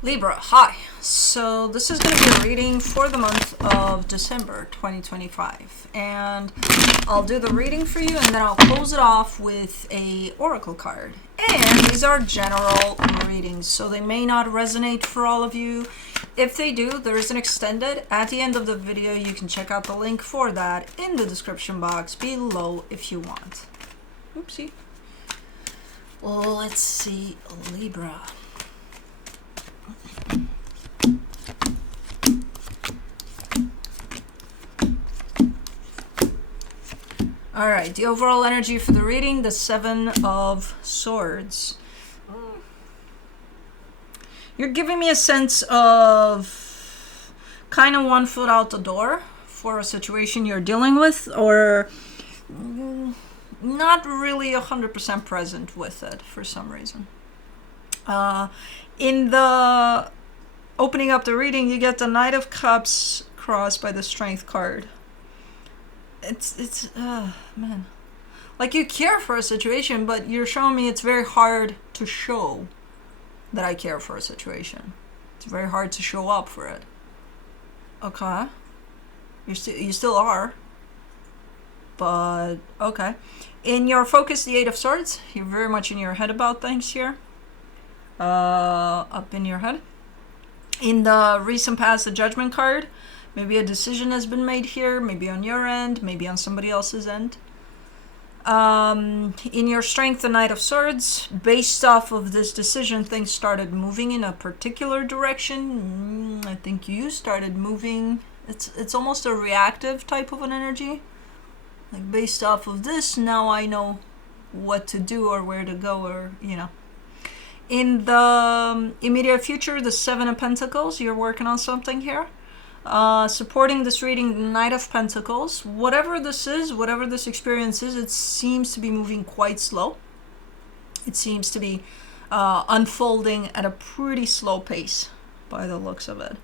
Libra, hi. So this is going to be a reading for the month of December 2025. And I'll do the reading for you and then I'll close it off with a oracle card. And these are general readings, so they may not resonate for all of you. If they do, there is an extended at the end of the video. You can check out the link for that in the description box below if you want. Oopsie. Well, let's see, Libra. All right, the overall energy for the reading, the Seven of Swords. You're giving me a sense of kind of one foot out the door for a situation you're dealing with, or not really 100% present with it for some reason. In the opening up the reading, you get the Knight of Cups crossed by the Strength card. It's man, like you care for a situation, but you're showing me it's very hard to show that I care for a situation. It's very hard to show up for it. Okay, you still are, but okay. In your focus, the Eight of Swords, you're very much in your head about things here. Up in your head. In the recent past, the Judgment card. Maybe a decision has been made here, maybe on your end, maybe on somebody else's end. In your Strength, the Knight of Swords, based off of this decision, things started moving in a particular direction. I think you started moving. It's almost a reactive type of an energy. Like based off of this, now I know what to do or where to go, or, you know. In the immediate future, the Seven of Pentacles, you're working on something here. Supporting this reading, Knight of Pentacles. Whatever this is, whatever this experience is, it seems to be moving quite slow. It seems to be unfolding at a pretty slow pace by the looks of it.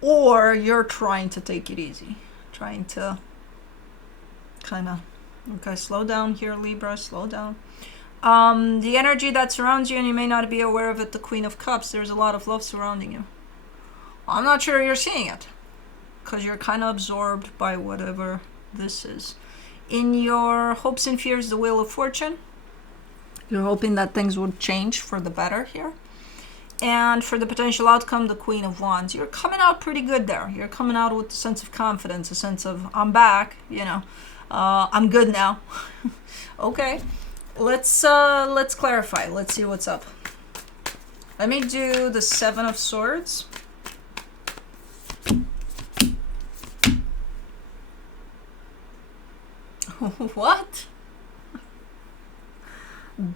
Or you're trying to take it easy. Trying to kind of, okay, slow down here, Libra, slow down. The energy that surrounds you, and you may not be aware of it, the Queen of Cups. There's a lot of love surrounding you. I'm not sure you're seeing it, because you're kind of absorbed by whatever this is. In your hopes and fears, the Wheel of Fortune. You're hoping that things would change for the better here. And for the potential outcome, the Queen of Wands. You're coming out pretty good there. You're coming out with a sense of confidence, a sense of, I'm back, you know, I'm good now. Okay, let's clarify. Let's see what's up. Let me do the Seven of Swords. What?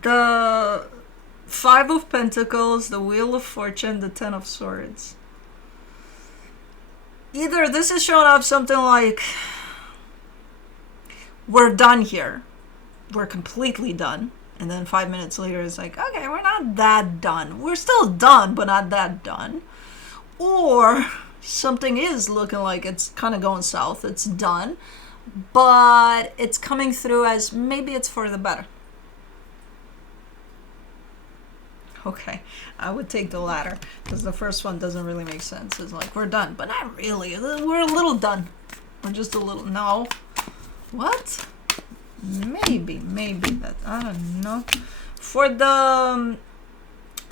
The Five of Pentacles, the Wheel of Fortune, the Ten of Swords. Either this is showing up something like, we're done here. We're completely done. And then 5 minutes later, it's like, okay, we're not that done. We're still done, but not that done. Or something is looking like it's kind of going south. It's done. But it's coming through as maybe it's for the better. Okay, I would take the latter, because the first one doesn't really make sense. It's like, we're done, but not really. We're a little done. We're just a little, no. What? Maybe that, I don't know. For the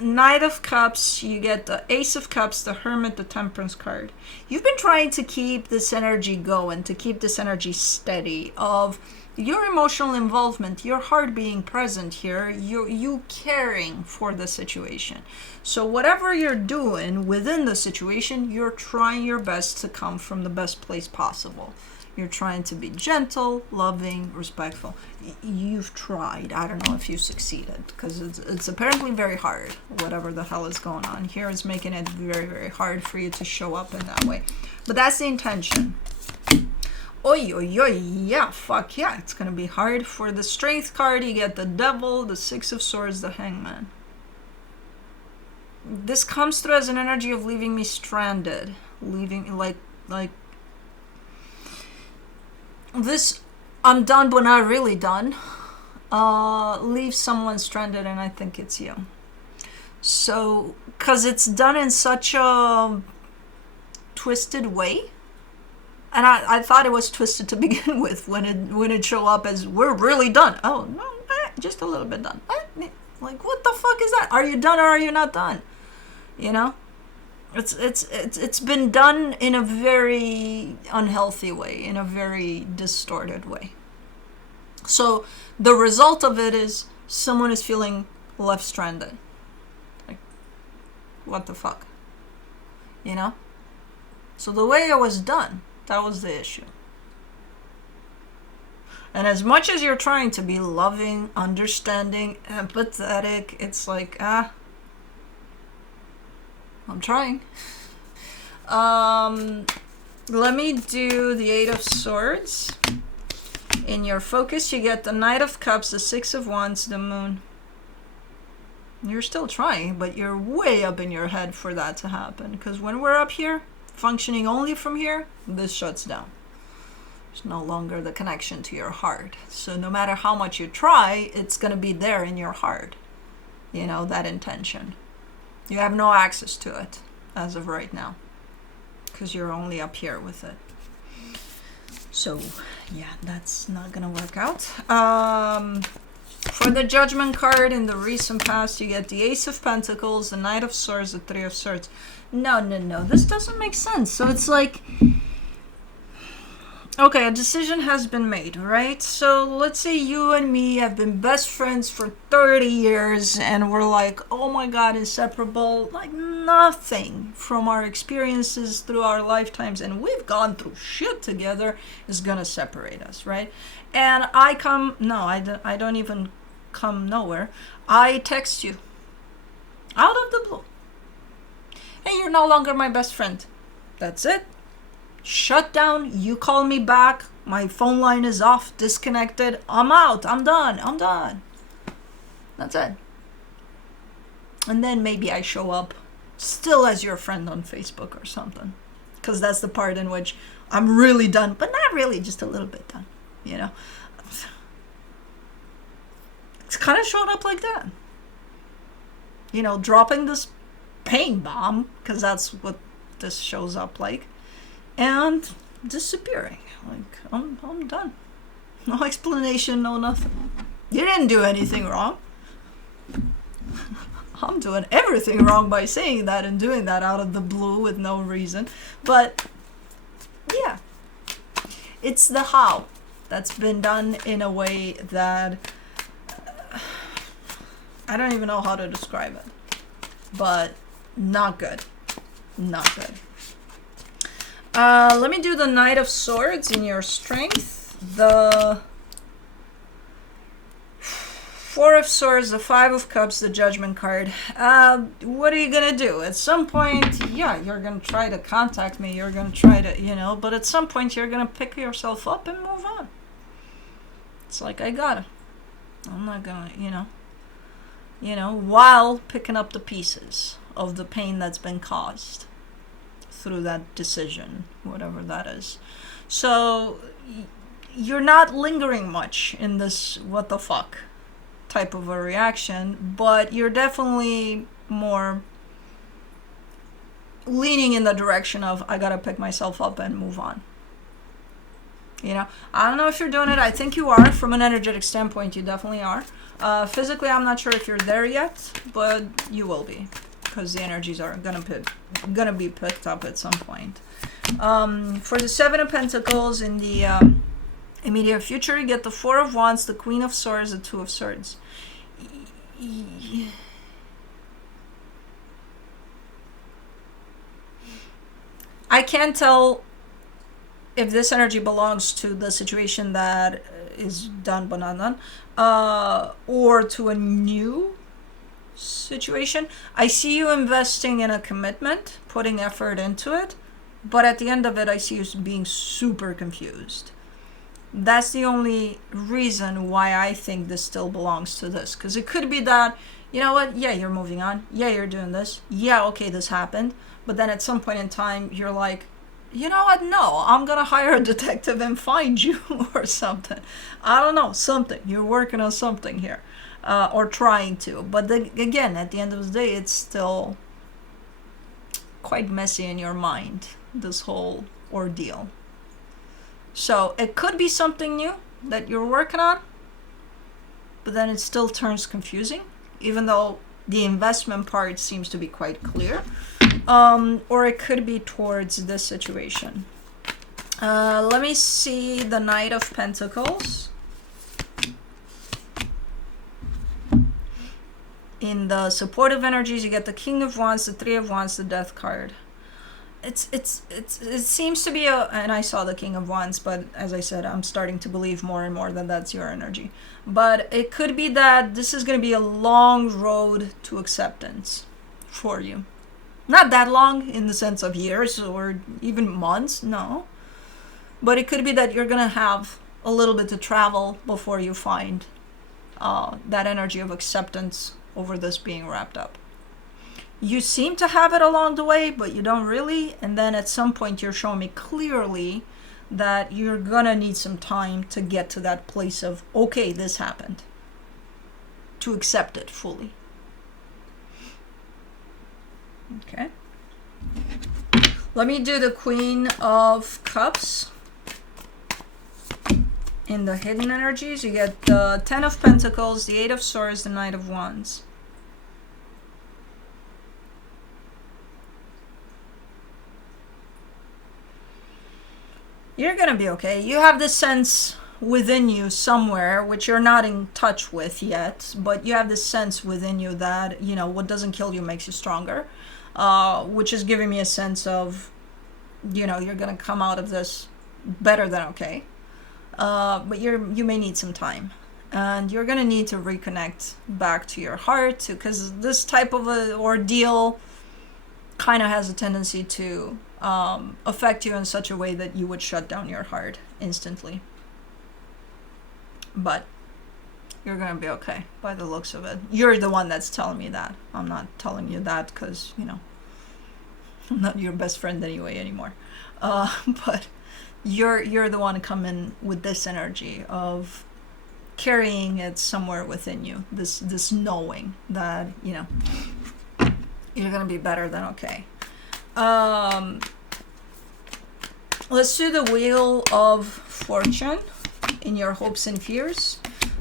Knight of Cups, you get the Ace of Cups, the Hermit, the Temperance card. You've been trying to keep this energy going, to keep this energy steady of your emotional involvement, your heart being present here, you caring for the situation. So whatever you're doing within the situation, you're trying your best to come from the best place possible. You're trying to be gentle, loving, respectful. You've tried. I don't know if you succeeded, because it's apparently very hard. Whatever the hell is going on here is making it very, very hard for you to show up in that way. But that's the intention. Oi, oi, oi, yeah, fuck yeah. It's going to be hard. For the Strength card, you get the Devil, the Six of Swords, the Hangman. This comes through as an energy of leaving me stranded. Leaving, like this, I'm done but not really done. Leave someone stranded, and I think it's you. So, because it's done in such a twisted way. And I thought it was twisted to begin with when it showed up as we're really done. Oh, no, just a little bit done. Like, what the fuck is that? Are you done or are you not done? You know? It's been done in a very unhealthy way, in a very distorted way. So the result of it is someone is feeling left stranded. Like, what the fuck? You know? So the way it was done, that was the issue. And as much as you're trying to be loving, understanding, empathetic, it's like, I'm trying. Let me do the Eight of Swords. In your focus, you get the Knight of Cups, the Six of Wands, the Moon. You're still trying, but you're way up in your head for that to happen. Because when we're up here, functioning only from here, this shuts down. There's no longer the connection to your heart. So no matter how much you try, it's going to be there in your heart. You know, that intention. You have no access to it as of right now. Because you're only up here with it. So, yeah, that's not going to work out. For the Judgment card in the recent past, you get the Ace of Pentacles, the Knight of Swords, the Three of Swords. No. This doesn't make sense. So it's like, okay, a decision has been made, right? So let's say you and me have been best friends for 30 years and we're like, oh my God, inseparable. Like nothing from our experiences through our lifetimes, and we've gone through shit together, is gonna separate us, right? And I don't even come nowhere. I text you out of the blue. Hey, you're no longer my best friend. That's it. Shut down. You call me back. My phone line is off, disconnected. I'm out. I'm done. That's it. And then maybe I show up still as your friend on Facebook or something. Because that's the part in which I'm really done, but not really, just a little bit done. You know? It's kind of showing up like that. You know, dropping this pain bomb, because that's what this shows up like, and disappearing. Like, I'm done. No explanation, no nothing. You didn't do anything wrong. I'm doing everything wrong by saying that and doing that out of the blue with no reason. But, yeah. It's the how that's been done in a way that I don't even know how to describe it. But not good. Not good. Let me do the Knight of Swords in your strength. The Four of Swords, the Five of Cups, the Judgment card. What are you gonna do? At some point, yeah, you're gonna try to contact me. You're gonna try to, but at some point you're gonna pick yourself up and move on. It's like, I gotta. I'm not gonna, while picking up the pieces of the pain that's been caused through that decision, whatever that is. So you're not lingering much in this what the fuck type of a reaction, but you're definitely more leaning in the direction of, I gotta pick myself up and move on. I don't know if you're doing it. I think you are. From an energetic standpoint, you definitely are. Physically, I'm not sure if you're there yet, but you will be, because the energies are gonna be picked up at some point. For the Seven of Pentacles in the immediate future, you get the Four of Wands, the Queen of Swords, the Two of Swords. I can't tell if this energy belongs to the situation that is done but not done, or to a new situation. I see you investing in a commitment, putting effort into it, but at the end of it, I see you being super confused. That's the only reason why I think this still belongs to this. Because it could be that, you know what, yeah, you're moving on. Yeah, you're doing this. Yeah, okay, this happened. But then at some point in time, you're like, you know what, no, I'm going to hire a detective and find you or something. I don't know, something. You're working on something here. or trying to. But again, at the end of the day, it's still quite messy in your mind, this whole ordeal. So it could be something new that you're working on, but then it still turns confusing, even though the investment part seems to be quite clear. Or it could be towards this situation. Let me see the Knight of Pentacles. In the supportive energies, you get the King of Wands, the Three of Wands, the Death card. It seems to be and I saw the King of Wands, but as I said, I'm starting to believe more and more that that's your energy. But it could be that this is going to be a long road to acceptance for you. Not that long in the sense of years or even months, no. But it could be that you're going to have a little bit to travel before you find that energy of acceptance over this being wrapped up. You seem to have it along the way, but you don't really. And then at some point you're showing me clearly that you're gonna need some time to get to that place of, okay, this happened, to accept it fully. Okay. Let me do the Queen of Cups. In the hidden energies, you get the Ten of Pentacles, the Eight of Swords, the Knight of Wands. You're gonna be okay. You have this sense within you somewhere, which you're not in touch with yet, but you have this sense within you that, you know, what doesn't kill you makes you stronger, which is giving me a sense of, you know, you're gonna come out of this better than okay. But you may need some time, and you're gonna need to reconnect back to your heart, because this type of a ordeal kind of has a tendency to affect you in such a way that you would shut down your heart instantly. But you're gonna be okay by the looks of it. You're the one that's telling me that. I'm not telling you that because, you know, I'm not your best friend anymore. But you're the one coming with this energy of carrying it somewhere within you. This knowing that, you know, you're gonna be better than okay. Let's do the Wheel of Fortune in your hopes and fears.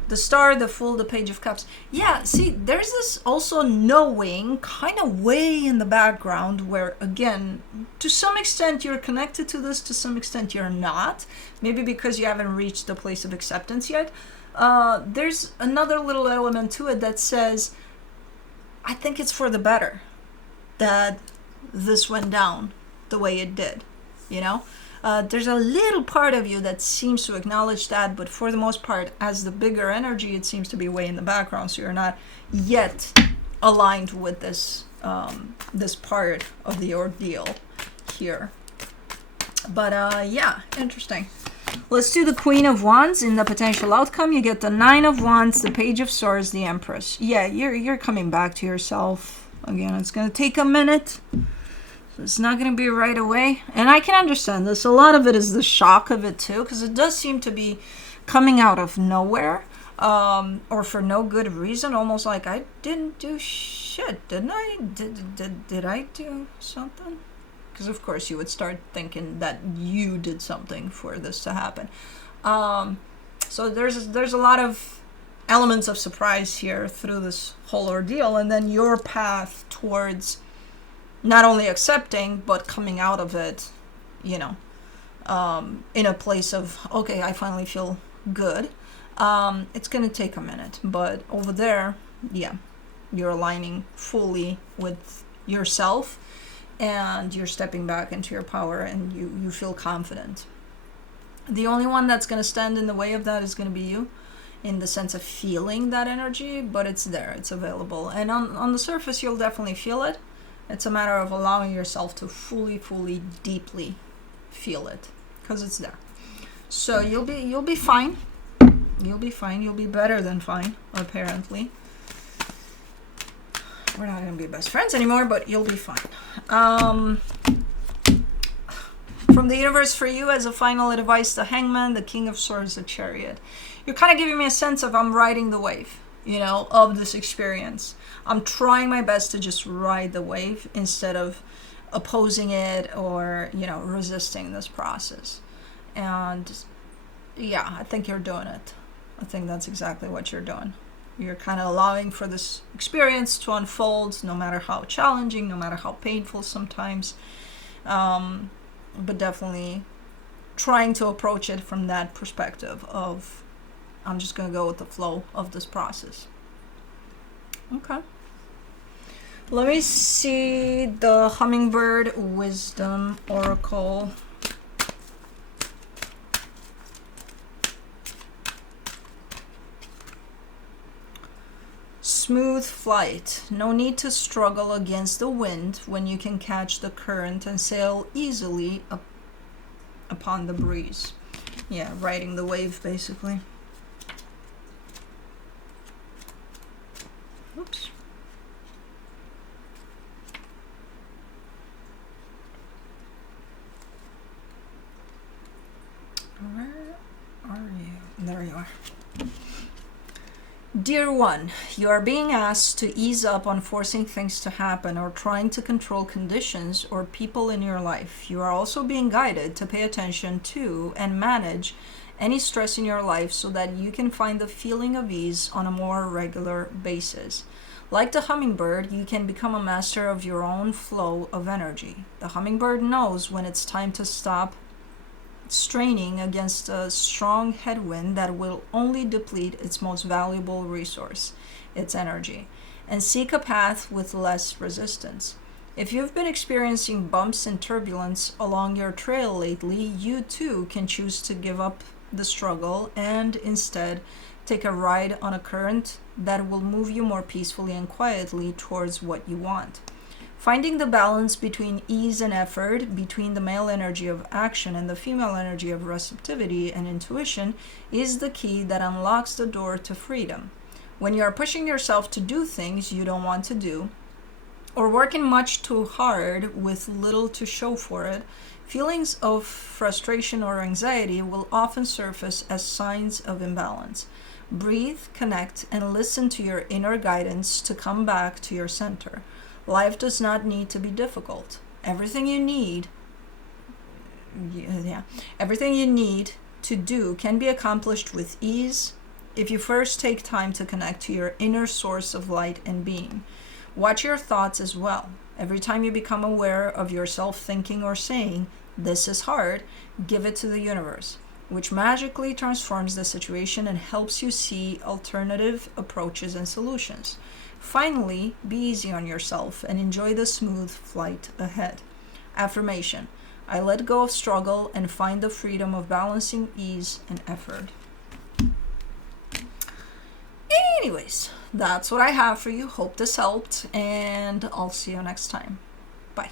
The Star, the Fool, the Page of Cups. Yeah, see, there's this also knowing kind of way in the background where, again, to some extent you're connected to this, to some extent you're not. Maybe because you haven't reached the place of acceptance yet. There's another little element to it that says, I think it's for the better that this went down the way it did, you know? There's a little part of you that seems to acknowledge that, but for the most part, as the bigger energy, it seems to be way in the background, so you're not yet aligned with this this part of the ordeal here. But yeah, interesting. Let's do the Queen of Wands in the potential outcome. You get the Nine of Wands, the Page of Swords, the Empress. Yeah, you're coming back to yourself. Again, it's going to take a minute. It's not going to be right away. And I can understand this. A lot of it is the shock of it too, because it does seem to be coming out of nowhere, or for no good reason. Almost like I didn't do shit, didn't I? Did I do something? Because of course you would start thinking that you did something for this to happen. So there's a lot of elements of surprise here through this whole ordeal, and then your path towards not only accepting, but coming out of it, you know, in a place of, okay, I finally feel good. It's going to take a minute, but over there, yeah, you're aligning fully with yourself, and you're stepping back into your power, and you feel confident. The only one that's going to stand in the way of that is going to be you, in the sense of feeling that energy, but it's there, it's available. And on the surface, you'll definitely feel it. It's a matter of allowing yourself to fully, deeply feel it, because it's there. So you'll be fine. You'll be fine. You'll be better than fine, apparently. We're not going to be best friends anymore, but you'll be fine. From the universe for you, as a final advice, the Hangman, the King of Swords, the Chariot. You're kind of giving me a sense of I'm riding the wave. of this experience. I'm trying my best to just ride the wave instead of opposing it or, resisting this process. And yeah, I think you're doing it. I think that's exactly what you're doing. You're kind of allowing for this experience to unfold, no matter how challenging, no matter how painful sometimes. But definitely trying to approach it from that perspective of, I'm just going to go with the flow of this process. Okay. Let me see the Hummingbird Wisdom Oracle. Smooth flight. No need to struggle against the wind when you can catch the current and sail easily upon the breeze. Yeah, riding the wave, basically. Oops. Where are you? There you are. Dear one, you are being asked to ease up on forcing things to happen or trying to control conditions or people in your life. You are also being guided to pay attention to and manage any stress in your life so that you can find the feeling of ease on a more regular basis. Like the hummingbird, you can become a master of your own flow of energy. The hummingbird knows when it's time to stop straining against a strong headwind that will only deplete its most valuable resource, its energy, and seek a path with less resistance. If you've been experiencing bumps and turbulence along your trail lately, you too can choose to give up the struggle and instead take a ride on a current that will move you more peacefully and quietly towards what you want. Finding the balance between ease and effort, between the male energy of action and the female energy of receptivity and intuition, is the key that unlocks the door to freedom. When you are pushing yourself to do things you don't want to do, or working much too hard with little to show for it, feelings of frustration or anxiety will often surface as signs of imbalance. Breathe, connect, and listen to your inner guidance to come back to your center. Life does not need to be difficult. Everything you need to do can be accomplished with ease if you first take time to connect to your inner source of light and being. Watch your thoughts as well. Every time you become aware of yourself thinking or saying, "This is hard," give it to the universe, which magically transforms the situation and helps you see alternative approaches and solutions. Finally, be easy on yourself and enjoy the smooth flight ahead. Affirmation: I let go of struggle and find the freedom of balancing ease and effort. Anyways, that's what I have for you. Hope this helped, and I'll see you next time. Bye.